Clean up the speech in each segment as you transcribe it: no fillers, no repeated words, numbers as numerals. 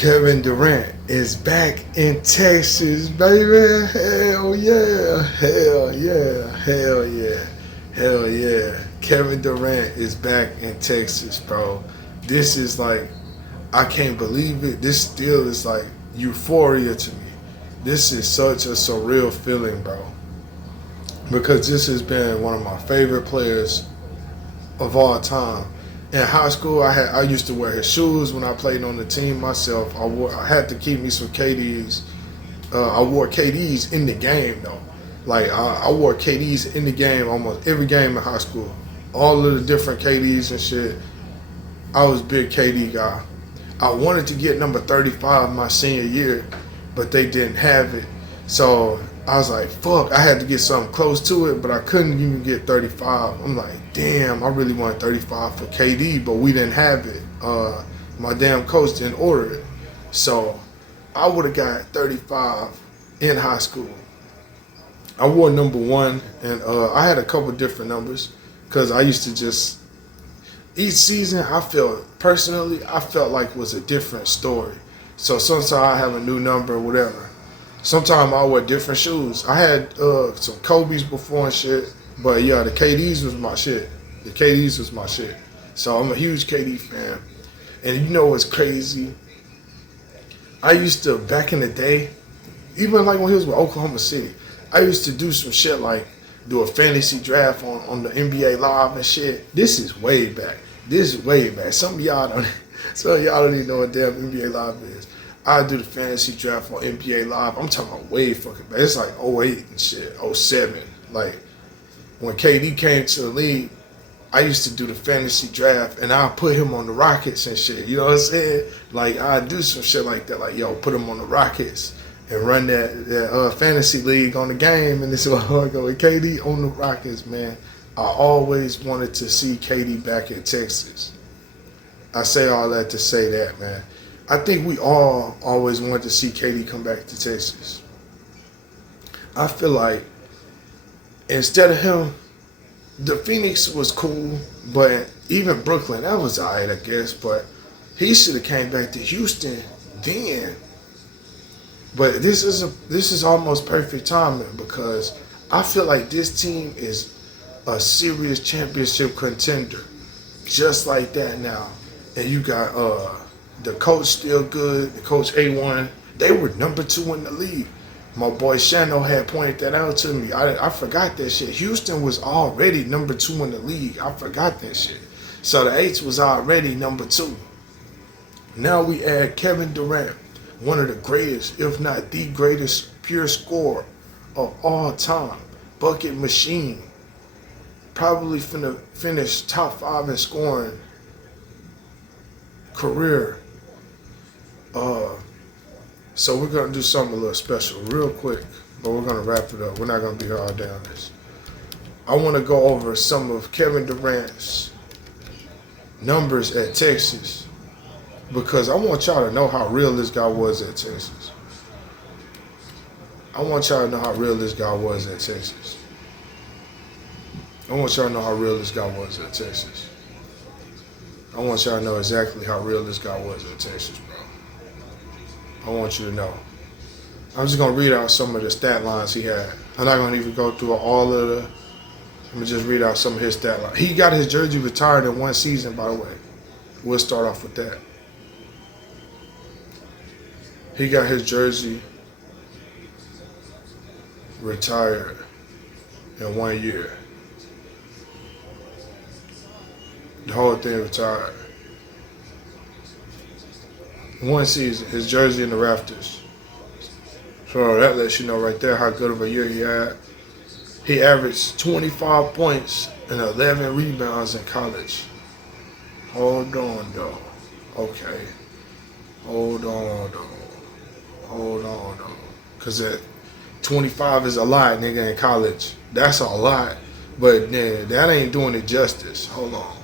Kevin Durant is back in Texas, baby. Hell yeah. Hell yeah. Hell yeah. Hell yeah. Kevin Durant is back in Texas, bro. This is like, I can't believe it. This still is like euphoria to me. This is such a surreal feeling, bro. Because this has been one of my favorite players of all time. In high school, I used to wear his shoes when I played on the team myself. I had to keep me some KDs. I wore KDs in the game though. Like I wore KDs in the game almost every game in high school. All of the different KDs and shit. I was a big KD guy. I wanted to get number 35 my senior year, but they didn't have it. So I was like, fuck, I had to get something close to it, but I couldn't even get 35. I'm like, damn, I really wanted 35 for KD, but we didn't have it. My damn coach didn't order it. So I would have got 35 in high school. I wore number 1, and I had a couple different numbers because I used to just, each season I felt like was a different story. So sometimes I have a new number or whatever. Sometimes I wear different shoes. I had some Kobe's before and shit, but yeah, the KDs was my shit. The KDs was my shit. So I'm a huge KD fan. And you know what's crazy? I used to, back in the day, even like when he was with Oklahoma City, I used to do some shit like do a fantasy draft on the NBA Live and shit. This is way back. Some of y'all don't even know what damn NBA Live is. I do the fantasy draft on NBA Live. I'm talking about way fucking back. It's like '08 and shit, '07. Like when KD came to the league, I used to do the fantasy draft and I'll put him on the Rockets and shit. You know what I'm saying? Like I do some shit like that. Like yo, put him on the Rockets and run that fantasy league on the game. And this is what I go with KD on the Rockets, man. I always wanted to see KD back in Texas. I say all that to say that, man. I think we all always wanted to see KD come back to Texas. I feel like instead of him, the Phoenix was cool, but even Brooklyn, that was alright, I guess. But he should have came back to Houston then. But this is almost perfect timing because I feel like this team is a serious championship contender, just like that now. And you got the coach still good, the coach A1. They were number 2 in the league. My boy Shano had pointed that out to me. I forgot that shit. Houston was already number 2 in the league. I forgot that shit. So the H was already number 2. Now we add Kevin Durant, one of the greatest, if not the greatest pure scorer of all time. Bucket machine. Probably finna finish top 5 in scoring career. So we're gonna do something a little special real quick, but we're gonna wrap it up. We're not gonna be here all day on this. I wanna go over some of Kevin Durant's numbers at Texas because I want y'all to know how real this guy was at Texas. I want y'all to know how real this guy was at Texas. I want y'all to know how real this guy was at Texas. I want y'all to know exactly how real this guy was at Texas, bro. I want you to know. I'm just going to read out some of the stat lines he had. I'm not going to even go through all of the... I'm going to just read out some of his stat lines. He got his jersey retired in one season, by the way. We'll start off with that. He got his jersey retired in 1 year. The whole thing retired. One season, his jersey in the rafters. So that lets you know right there how good of a year he had. He averaged 25 points and 11 rebounds in college. Hold on, though. Okay. Hold on, though. Because 25 is a lot, nigga, in college. That's a lot. But that ain't doing it justice. Hold on.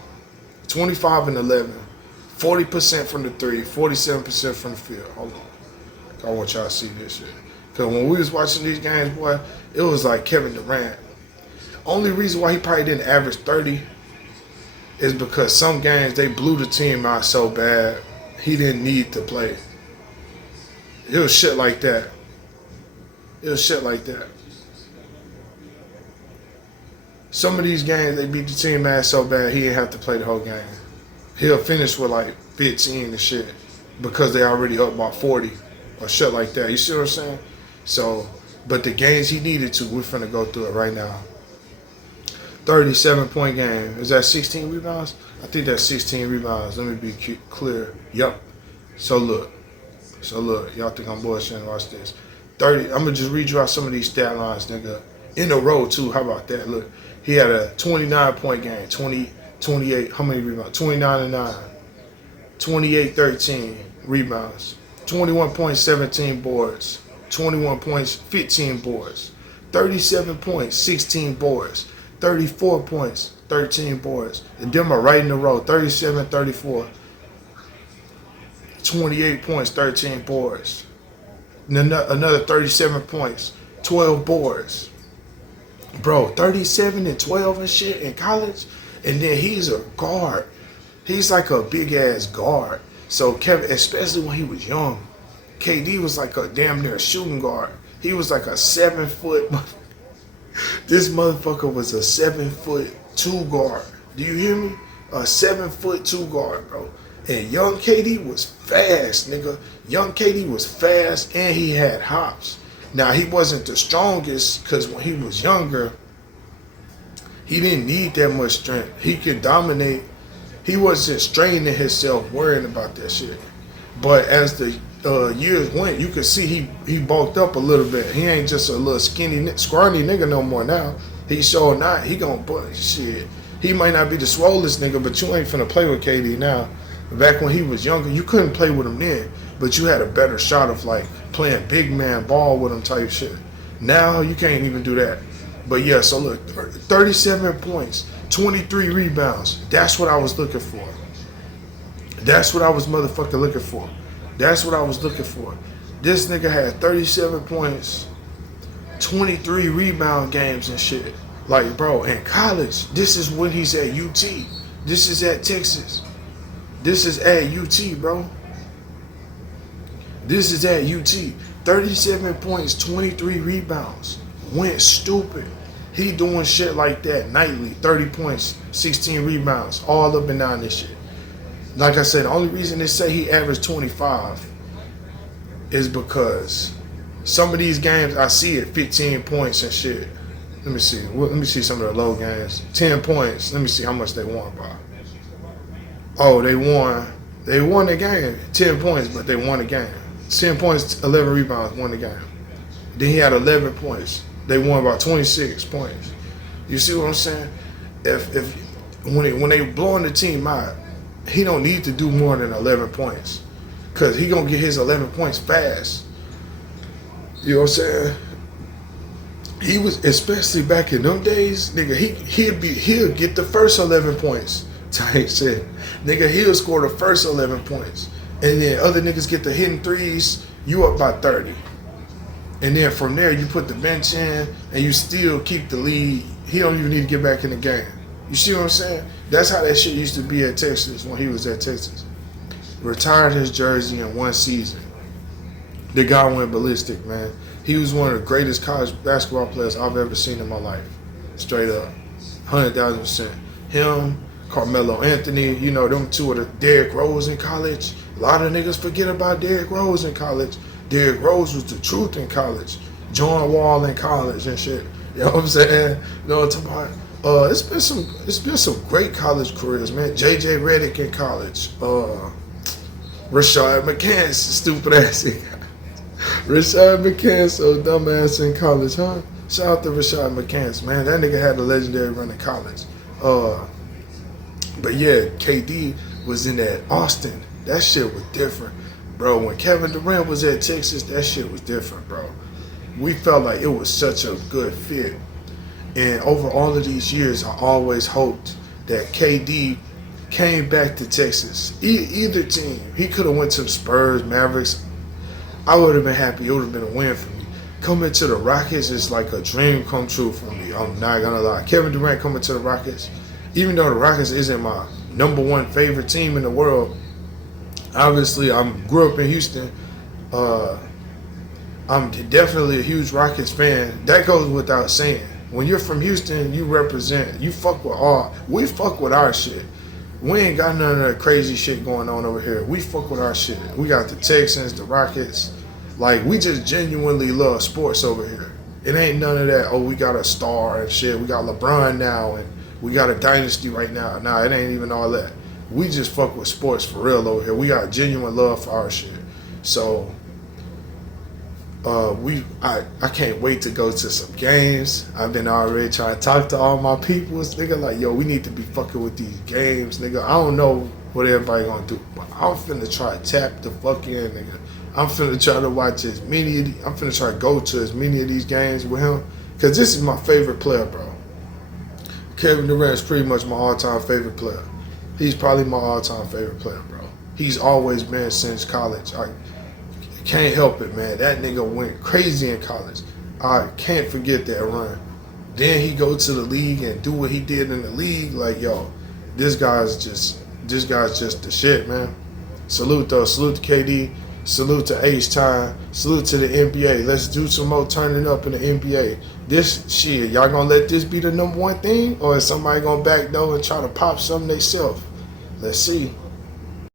25 and 11. 40% from the 3, 47% from the field. Hold on. I want y'all to see this shit. Because when we was watching these games, boy, it was like Kevin Durant. Only reason why he probably didn't average 30 is because some games they blew the team out so bad, he didn't need to play. It was shit like that. It was shit like that. Some of these games, they beat the team ass so bad, he didn't have to play the whole game. He'll finish with like 15 and shit because they already up by 40 or shit like that. You see what I'm saying? So, but the games he needed to, we're finna go through it right now. 37-point game. Is that 16 rebounds? I think that's 16 rebounds. Let me be clear. Yup. So look, y'all think I'm bullshitting? Watch this. 30. I'm gonna just read you out some of these stat lines, nigga. In a row too. How about that? Look, he had a 29-point game. 28. How many rebounds? 29 and 9. 28-13 rebounds. 21 points, 17 boards. 21 points, 15 boards. 37 points, 16 boards. 34 points, 13 boards. And them are right in a row. 37, 34. 28 points, 13 boards. And another 37 points, 12 boards. Bro, 37 and 12 and shit in college. And then he's a guard. He's like a big ass guard. So Kevin, especially when he was young, KD was like a damn near shooting guard. He was like a 7 foot. This motherfucker was a 7'2" guard. Do you hear me? A 7'2" guard, bro. And young KD was fast, nigga. Young KD was fast and he had hops. Now he wasn't the strongest because when he was younger, he didn't need that much strength. He could dominate. He wasn't straining himself worrying about that shit. But as the years went, you could see he bulked up a little bit. He ain't just a little skinny, scrawny nigga no more now. He sure not. He gonna put shit. He might not be the swollest nigga, but you ain't finna play with KD now. Back when he was younger, you couldn't play with him then, but you had a better shot of like playing big man ball with him type shit. Now you can't even do that. But yeah, so look, 37 points, 23 rebounds. That's what I was looking for. That's what I was motherfucking looking for. That's what I was looking for. This nigga had 37 points, 23 rebound games and shit. Like, bro, in college, this is when he's at UT. This is at Texas. This is at UT, bro. This is at UT. 37 points, 23 rebounds. Went stupid. He doing shit like that nightly. 30 points, 16 rebounds, all up and down this shit. Like I said, the only reason they say he averaged 25 is because some of these games I see it 15 points and shit. Let me see. Let me see some of the low games. 10 points. Let me see how much they won by. Oh, they won. They won the game. 10 points, but they won the game. 10 points, 11 rebounds, won the game. Then he had 11 points. They won by 26 points. You see what I'm saying? When they blowing the team out, he don't need to do more than 11 points. Because he going to get his 11 points fast. You know what I'm saying? He was, especially back in them days, nigga, he'll get the first 11 points. Type shit. Nigga, he'll score the first 11 points. And then other niggas get the hitting threes, you up by 30. And then from there, you put the bench in, and you still keep the lead. He don't even need to get back in the game. You see what I'm saying? That's how that shit used to be at Texas when he was at Texas. Retired his jersey in one season. The guy went ballistic, man. He was one of the greatest college basketball players I've ever seen in my life. Straight up. 100,000%. Him, Carmelo Anthony, you know, them two of the Derrick Rose in college. A lot of niggas forget about Derrick Rose in college. Derrick Rose was the truth in college. John Wall in college and shit. You know what I'm saying? You know what I'm talking about? It's been some great college careers, man. JJ Redick in college. Rashad McCants, stupid ass. Rashad McCants, so dumb ass in college, huh? Shout out to Rashad McCants, man. That nigga had a legendary run in college. But yeah, KD was in that Austin. That shit was different. Bro, when Kevin Durant was at Texas, that shit was different, bro. We felt like it was such a good fit. And over all of these years, I always hoped that KD came back to Texas. Either team. He could have went to the Spurs, Mavericks. I would have been happy. It would have been a win for me. Coming to the Rockets is like a dream come true for me. I'm not going to lie. Kevin Durant coming to the Rockets, even though the Rockets isn't my number one favorite team in the world, obviously I grew up in Houston. I'm definitely a huge Rockets fan. That goes without saying. When you're from Houston, you represent. We fuck with our shit. We ain't got none of that crazy shit going on over here. We fuck with our shit. We got the Texans, the Rockets. Like, we just genuinely love sports over here. It ain't none of that, oh, we got a star and shit. We got LeBron now and we got a dynasty right now. Nah, it ain't even all that. We just fuck with sports for real over here. We got genuine love for our shit. So, I can't wait to go to some games. I've been already trying to talk to all my peoples. Nigga, like, yo, we need to be fucking with these games, nigga. I don't know what everybody gonna do, but I'm finna try to tap the fuck in, nigga. I'm finna try to watch as many of I'm finna try to go to as many of these games with him. Cause this is my favorite player, bro. Kevin Durant is pretty much my all-time favorite player. He's probably my all-time favorite player, bro. He's always been since college. I can't help it, man. That nigga went crazy in college. I can't forget that run. Then he go to the league and do what he did in the league. Like, yo, this guy's just the shit, man. Salute though. Salute to KD. Salute to H-Time. Salute to the NBA. Let's do some more turning up in the NBA. This shit, y'all gonna let this be the number one thing? Or is somebody gonna backdoor and try to pop something themselves? Let's see.